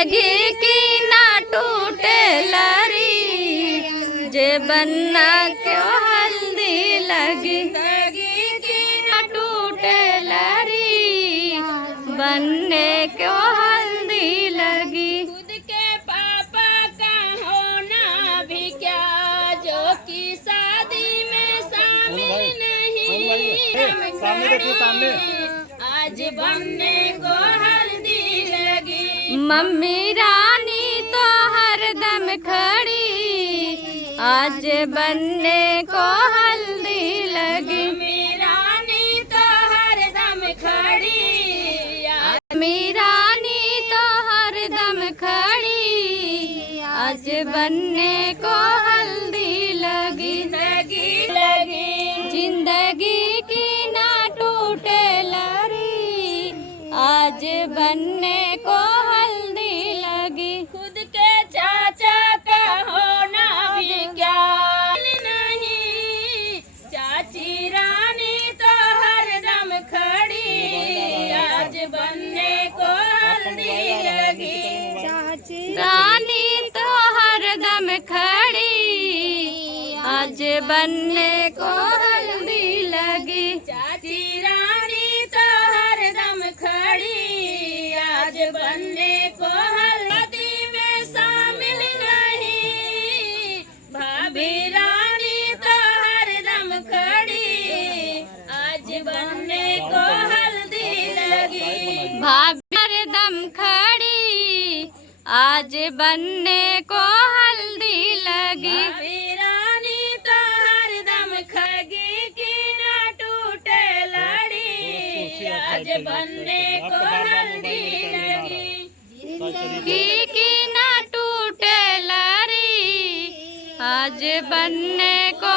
जिंदगी की ना टूटे लरी, जे बनना क्यों हल्दी लगी। जिंदगी की ना टूटे लरी, बनने क्यों हल्दी लगी। खुद के पापा का होना भी क्या, जो कि शादी में शामिल नहीं। आज बनने को हल्दी लगी। मम्मी रानी तो हरदम खड़ी, आज बनने को हल्दी लगी। मम्मी रानी तो हरदम खड़ी, मम्मी रानी तो हरदम खड़ी, आज बनने को हल्दी लगी। जिंदगी लगी, जिंदगी की ना टूटे लरी, आज बनने को हल्दी लगी। खुद के चाचा का होना भी क्या नहीं, चाची रानी तो हरदम खड़ी, आज बनने को हल्दी लगी। चाची रानी तो हरदम खड़ी, आज बनने को हल्दी लगी। चाची रानी तो हरदम खड़ी, आज बनने को हल्दी में शामिल नहीं। भाभी रानी तो हरदम खड़ी, आज बनने को हल्दी लगी। भाभी हरदम खड़ी, आज बनने को हल्दी लगी। भाभी रानी तो हरदम खगी की ना टूटे लड़ी, आज बनने को हल्दी लगी। जिंदगी की ना टूटे लड़ी, आज बनने को